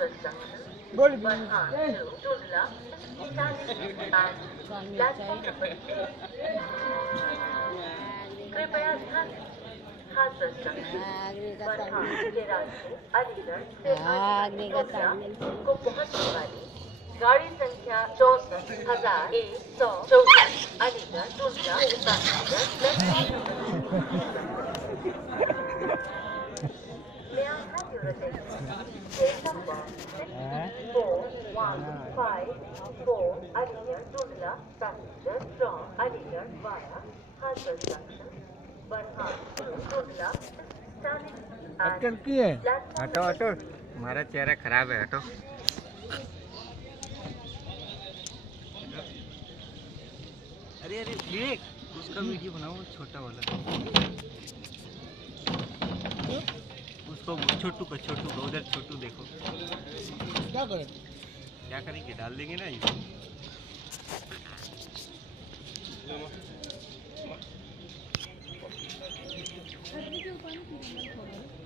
Harbour Junction, Burhan to Tundla, Stanley and platform number 8. कृपया ध्यान दीजिए, हाजर जंक्शन बरहान के रास्ते अलीगढ़ से टुंडला को पहुंचने वाली गाड़ी संख्या 64,124 Aligarh Tundla May I have your attention? Train number 6415 Aligarh Tundla passenger from Aligarh via Harbour Junction, Burhan to Tundla, standing at platform. हटो हटो, हमारा चेहरा खराब है, हटो। अरे अरे विवेक, उसका वीडियो बनाओ, छोटा वाला। उसको छोटू का उधर छोटू देखो। क्या करेंगे, डाल देंगे ना ये।